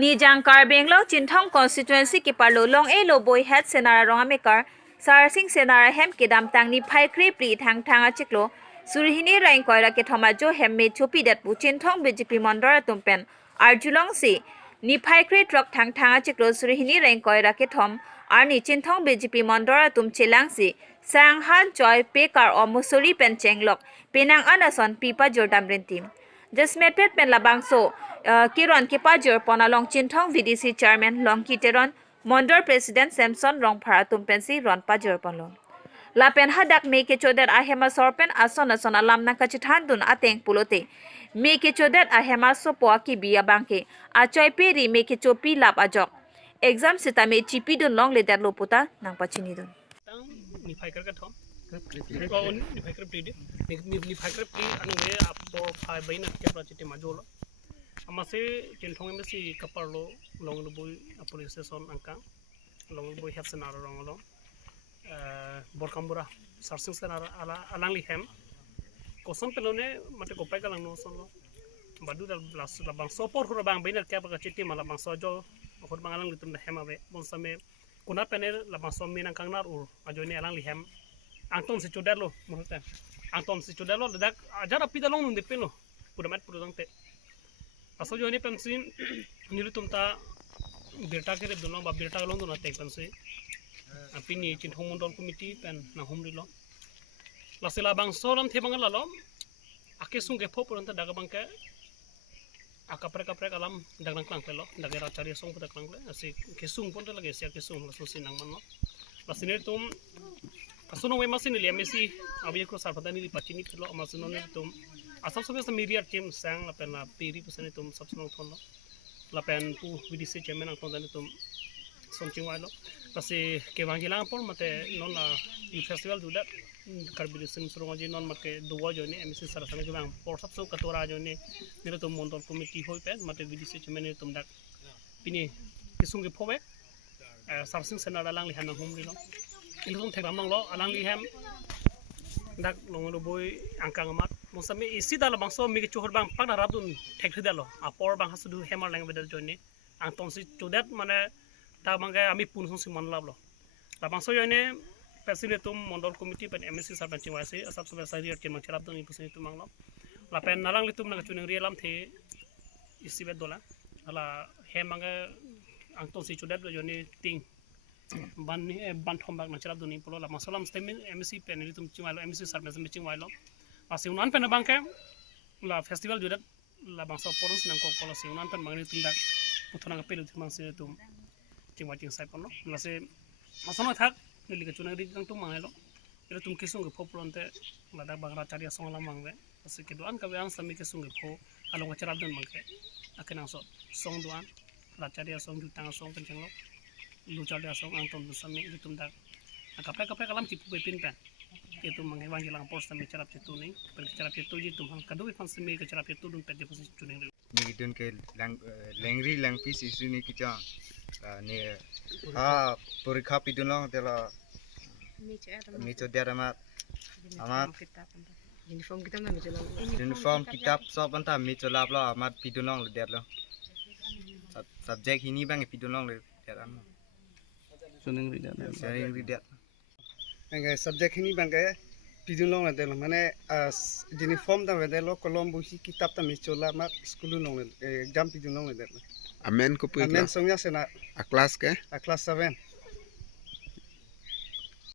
Ni jangkar Benglong Chinthong constituency ki parlo long e lo boy head senara rongamekar sar sing senara hem kedam tang ni phai kre pri thang thang achiklo surhini rain koira ke thoma jo hem me chopi dat bu Chinthong BJP mondora tumpen arjulong si ni phai kre truck thang thang achiklo surhini rain koira ke thom arni Chinthong BJP mondora tum chelang si sang han joy pekar o musori pen chenglok penang anason pipa jordam rentim Jasmetet pen labangso Kiron Kipajor Ponalong Chinthong VDC Chairman Long Kiteron Mondor President Samson Rong Paratum Pensi Ron Pajor Ponlong Lapen hadak meke chodet ahema sorpen ason alam na kachithandun ateng pulote meke chodet ahema sopo ki biya bangke achoy peri meke chopi lap ajok exam sita me chipi dun long le dat loputa nang pachini dun ni phai kar ka thom ko ni phai kar pri ni phai kar pri anu ge apo phai baina ke project ma jolo amase Chinthong me si kaparlo long lo boy police station angka long boy have senar rong lo borkambura sarsing senar ala alang li hem koson pelone mate ko pai kalang no son lo badu dal blas la bang sopor hura bang baina ke project ma la bang sojo hur bang alang litum hem ave bon same kuna penel la bang som minang kang nar ur ajoni alang li hem Anton si Chodelo, menurut Anton si Chodelo, dak ajar api dalong nung dipin lo, udah mat purudang te. Asal jo ini pensin, nilu tumta berita kiri dulu, bab berita galong dulu tek pensi. Api ni Chinthong Mondol Committee pen na humri lo. Lasila bang solam te bangal lo, akesung kepo purudang daga bangke. Akapre alam dagang klang lo, daga cari song pada klang le, asik kesung pun lagi siak kesung langsung sinang man lo. Lasini tum Asuno we masin ni MSC abi ko sarfata ni pachini philo amasuno ne tum asam sobe sa media team sang la pen la peri pusani tum sabsuno thon la pen pu VDC chairman ang thon tum somching wa lo pase ke wangila por mate non la festival du da karbili sin suronga ji non make duwa joni MSC sarasana ke bang por sabso katora joni ni tum mondol committee hoi pen mate VDC chairman ni tum dak pini kisung ke phobe sarsing senada lang lihan humri lo ini tuh tegang lo alang lihem dak nongol boy angkang amat musami isi dalam bangso mi kecuhur bang pak darab dun tek hida lo apor bang hasudu hemar lang bedal joni angton si cudet mana ta mangga ami pun sung simon lab lo la bangso yone presidentum mondol committee pen MSC sarban ciwasi asap sobe sari ken macharab dun ipusin itu manglo la pen nalang litum na kecuning rielam the isi bedola ala hemanga angton si cudet joni ting ban thombak na charab duni polo la masalam stemin MSC pen ritum chingwailo MSC sarmes mi chingwailo pasi unan pen bangke la festival judat la bangsa porons nang kok polo si unan pen mangni tindak puthona ka pelu thimang si tum chingwa ching sai pono la se masama thak nili ka chunang ri tang tum mangailo ira tum kisung ke popronte la da bangra charia song la mangwe pasi ke duan ka yang sami kisung ke pho along charab dun mangke akenang so song duan la charia song jutang song penchenglo lucar dia song anton bersama itu dak kapre kalam tipu pepin pen itu mengewang hilang pos sami carap cetu nih carap cetu ji tum kadu ifan sami ke carap cetu dun pedi posisi cuning ni dun ke lengri langpis isu ni kita ni porikha pidun long tela micho dia amat uniform kitab sob anta micho lap lo amat pidun long le dia lo subject ini bang pidun long le dia amat Suning ridat. Enggak subjek ini bangga pidun long ada lo mana uniform dah ada lo kolom busi kitab tam icola mak sekolah long exam pidun long ada lo. Amen ko Amen songnya sena. A class ke? A class 7.